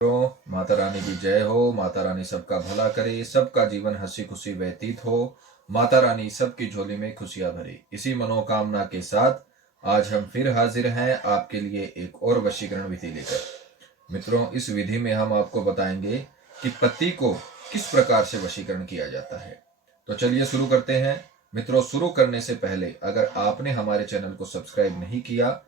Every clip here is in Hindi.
माता रानी की जय हो। माता रानी सबका भला करे, सबका जीवन हंसी खुशी व्यतीत हो। माता रानी सबकी झोली में खुशियां भरे। इसी मनोकामना के साथ आज हम फिर हाजिर हैं आपके लिए एक और वशीकरण विधि लेकर। मित्रों, इस विधि में हम आपको बताएंगे कि पति को किस प्रकार से वशीकरण किया जाता है। तो चलिए शुरू करते हैं। मित्रों, शुरू करने से पहले अगर आपने हमारे चैनल को सब्सक्राइब नहीं किया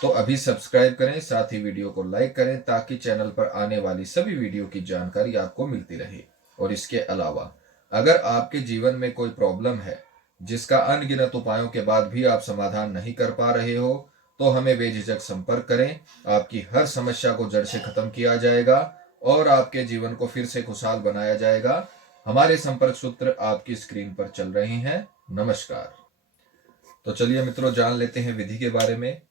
तो अभी सब्सक्राइब करें, साथ ही वीडियो को लाइक करें ताकि चैनल पर आने वाली सभी वीडियो की जानकारी आपको मिलती रहे। और इसके अलावा अगर आपके जीवन में कोई प्रॉब्लम है जिसका अनगिनत उपायों के बाद भी आप समाधान नहीं कर पा रहे हो तो हमें बेझिझक संपर्क करें। आपकी हर समस्या को जड़ से खत्म किया जाएगा और आपके जीवन को फिर से खुशहाल बनाया जाएगा। हमारे संपर्क सूत्र आपकी स्क्रीन पर चल रहे हैं। नमस्कार। तो चलिए मित्रों, जान लेते हैं विधि के बारे में।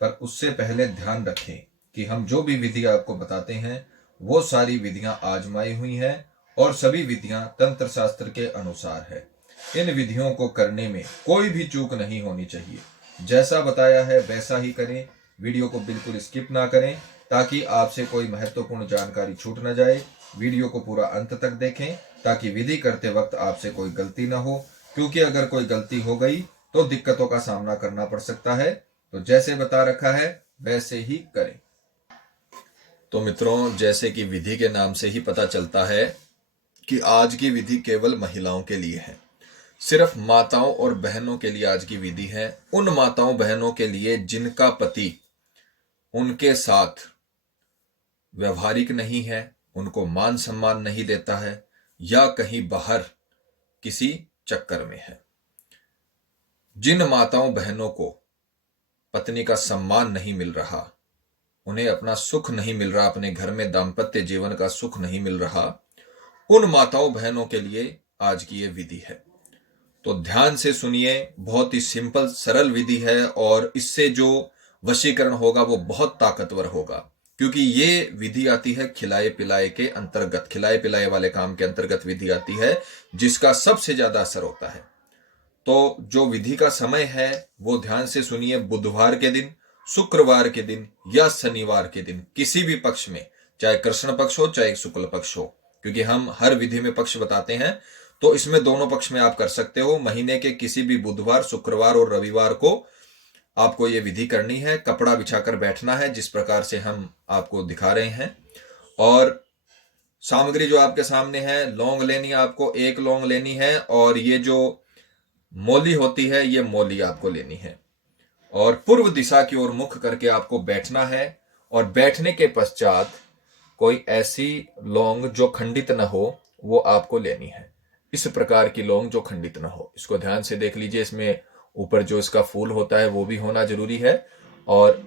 पर उससे पहले ध्यान रखें कि हम जो भी विधि आपको बताते हैं वो सारी विधियां आजमाई हुई हैं और सभी विधियां तंत्र शास्त्र के अनुसार है। इन विधियों को करने में कोई भी चूक नहीं होनी चाहिए। जैसा बताया है वैसा ही करें। वीडियो को बिल्कुल स्किप ना करें ताकि आपसे कोई महत्वपूर्ण जानकारी छूट न जाए। वीडियो को पूरा अंत तक देखें ताकि विधि करते वक्त आपसे कोई गलती ना हो, क्योंकि अगर कोई गलती हो गई तो दिक्कतों का सामना करना पड़ सकता है। तो जैसे बता रखा है वैसे ही करें। तो मित्रों, जैसे कि विधि के नाम से ही पता चलता है कि आज की विधि केवल महिलाओं के लिए है। सिर्फ माताओं और बहनों के लिए आज की विधि है। उन माताओं बहनों के लिए जिनका पति उनके साथ व्यवहारिक नहीं है, उनको मान सम्मान नहीं देता है या कहीं बाहर किसी चक्कर में है। जिन माताओं बहनों को पत्नी का सम्मान नहीं मिल रहा, उन्हें अपना सुख नहीं मिल रहा, अपने घर में दाम्पत्य जीवन का सुख नहीं मिल रहा, उन माताओं बहनों के लिए आज की ये विधि है। तो ध्यान से सुनिए। बहुत ही सिंपल सरल विधि है और इससे जो वशीकरण होगा वो बहुत ताकतवर होगा, क्योंकि ये विधि आती है खिलाए पिलाए के अंतर्गत। खिलाए पिलाए वाले काम के अंतर्गत विधि आती है जिसका सबसे ज्यादा असर होता है। तो जो विधि का समय है वो ध्यान से सुनिए। बुधवार के दिन, शुक्रवार के दिन या शनिवार के दिन, किसी भी पक्ष में, चाहे कृष्ण पक्ष हो चाहे शुक्ल पक्ष हो, क्योंकि हम हर विधि में पक्ष बताते हैं तो इसमें दोनों पक्ष में आप कर सकते हो। महीने के किसी भी बुधवार, शुक्रवार और रविवार को आपको ये विधि करनी है। कपड़ा बिछाकर बैठना है जिस प्रकार से हम आपको दिखा रहे हैं। और सामग्री जो आपके सामने है, लौंग लेनी है आपको, 1 लौंग लेनी है। और ये जो मौली होती है ये मौली आपको लेनी है। और पूर्व दिशा की ओर मुख करके आपको बैठना है। और बैठने के पश्चात कोई ऐसी लौंग जो खंडित न हो वो आपको लेनी है। इस प्रकार की लौंग जो खंडित न हो, इसको ध्यान से देख लीजिए। इसमें ऊपर जो इसका फूल होता है वो भी होना जरूरी है। और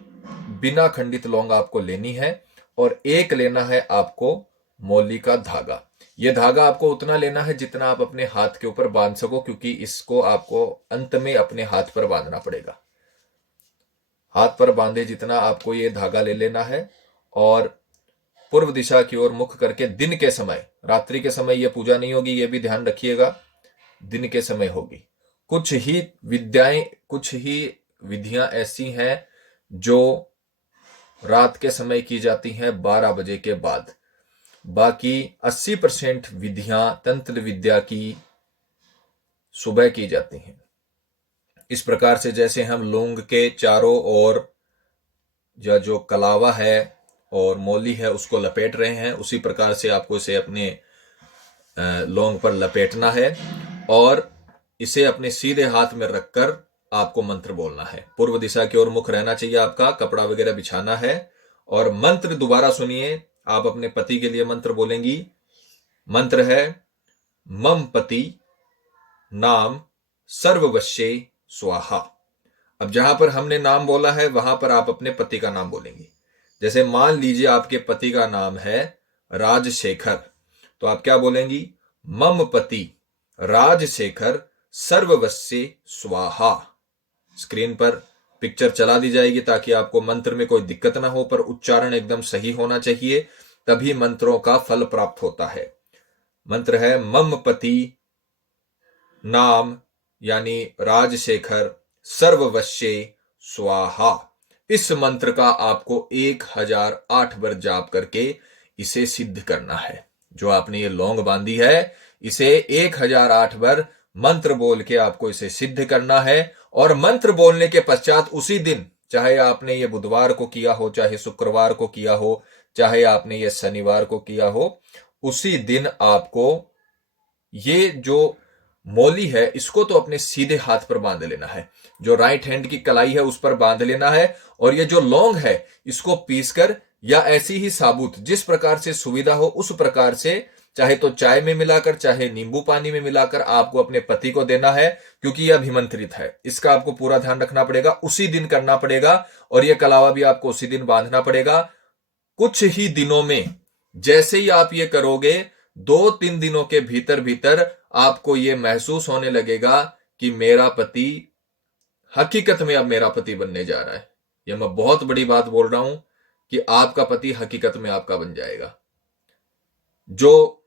बिना खंडित लौंग आपको लेनी है। और 1 लेना है आपको मौली का धागा। ये धागा आपको उतना लेना है जितना आप अपने हाथ के ऊपर बांध सको, क्योंकि इसको आपको अंत में अपने हाथ पर बांधना पड़ेगा। हाथ पर बांधे जितना आपको ये धागा ले लेना है। और पूर्व दिशा की ओर मुख करके दिन के समय, रात्रि के समय ये पूजा नहीं होगी, ये भी ध्यान रखिएगा, दिन के समय होगी। कुछ ही विधियां ऐसी हैं जो रात के समय की जाती हैं 12 बजे के बाद। बाकी 80% विधियां तंत्र विद्या की सुबह की जाती हैं। इस प्रकार से जैसे हम लौंग के चारों ओर या जो कलावा है और मौली है उसको लपेट रहे हैं, उसी प्रकार से आपको इसे अपने लौंग पर लपेटना है। और इसे अपने सीधे हाथ में रखकर आपको मंत्र बोलना है। पूर्व दिशा की ओर मुख रहना चाहिए आपका, कपड़ा वगैरह बिछाना है। और मंत्र दोबारा सुनिए। आप अपने पति के लिए मंत्र बोलेंगी। मंत्र है मम पति नाम सर्ववश्ये स्वाहा। अब जहां पर हमने नाम बोला है वहां पर आप अपने पति का नाम बोलेंगे। जैसे मान लीजिए आपके पति का नाम है राजशेखर, तो आप क्या बोलेंगी? मम पति राजशेखर सर्ववश्ये स्वाहा। स्क्रीन पर पिक्चर चला दी जाएगी ताकि आपको मंत्र में कोई दिक्कत ना हो, पर उच्चारण एकदम सही होना चाहिए, तभी मंत्रों का फल प्राप्त होता है। मंत्र है मम पति नाम यानी राजशेखर सर्ववश्ये स्वाहा। इस मंत्र का आपको 1008 बार जाप करके इसे सिद्ध करना है। जो आपने ये लौंग बांधी है इसे 1008 बार मंत्र बोल के आपको इसे सिद्ध करना है। और मंत्र बोलने के पश्चात उसी दिन, चाहे आपने ये बुधवार को किया हो, चाहे शुक्रवार को किया हो, चाहे आपने ये शनिवार को किया हो, उसी दिन आपको ये जो मौली है इसको तो अपने सीधे हाथ पर बांध लेना है, जो राइट हैंड की कलाई है उस पर बांध लेना है। और ये जो लौंग है इसको पीसकर या ऐसी ही साबुत जिस प्रकार से सुविधा हो उस प्रकार से, चाहे तो चाय में मिलाकर चाहे नींबू पानी में मिलाकर आपको अपने पति को देना है, क्योंकि यह अभिमंत्रित है। इसका आपको पूरा ध्यान रखना पड़ेगा, उसी दिन करना पड़ेगा। और यह कलावा भी आपको उसी दिन बांधना पड़ेगा। कुछ ही दिनों में जैसे ही आप ये करोगे, 2-3 दिनों के भीतर भीतर आपको ये महसूस होने लगेगा कि मेरा पति हकीकत में अब मेरा पति बनने जा रहा है। यह मैं बहुत बड़ी बात बोल रहा हूं कि आपका पति हकीकत में आपका बन जाएगा। जो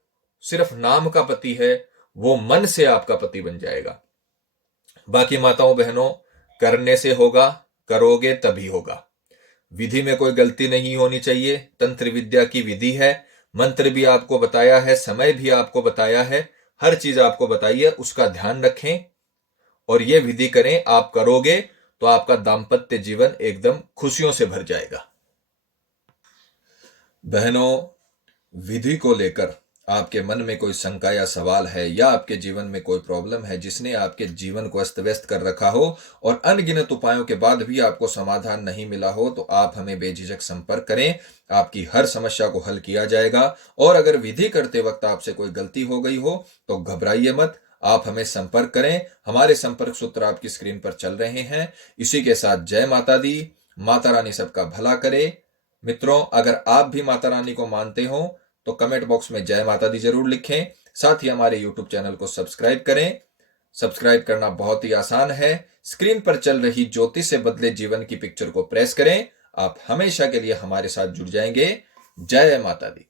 सिर्फ नाम का पति है वो मन से आपका पति बन जाएगा। बाकी माताओं बहनों, करने से होगा, करोगे तभी होगा। विधि में कोई गलती नहीं होनी चाहिए। तंत्र विद्या की विधि है, मंत्र भी आपको बताया है, समय भी आपको बताया है, हर चीज आपको बताई है। उसका ध्यान रखें और यह विधि करें। आप करोगे तो आपका दाम्पत्य जीवन एकदम खुशियों से भर जाएगा। बहनों, विधि को लेकर आपके मन में कोई शंका या सवाल है, या आपके जीवन में कोई प्रॉब्लम है जिसने आपके जीवन को अस्त व्यस्त कर रखा हो और अनगिनत उपायों के बाद भी आपको समाधान नहीं मिला हो, तो आप हमें बेझिझक संपर्क करें। आपकी हर समस्या को हल किया जाएगा। और अगर विधि करते वक्त आपसे कोई गलती हो गई हो तो घबराइए मत, आप हमें संपर्क करें। हमारे संपर्क सूत्र आपकी स्क्रीन पर चल रहे हैं। इसी के साथ जय माता दी, माता रानी सबका भला करे। मित्रों, अगर आप भी माता रानी को मानते हो तो कमेंट बॉक्स में जय माता दी जरूर लिखें। साथ ही हमारे यूट्यूब चैनल को सब्सक्राइब करें। सब्सक्राइब करना बहुत ही आसान है। स्क्रीन पर चल रही ज्योति से बदले जीवन की पिक्चर को प्रेस करें। आप हमेशा के लिए हमारे साथ जुड़ जाएंगे। जय माता दी।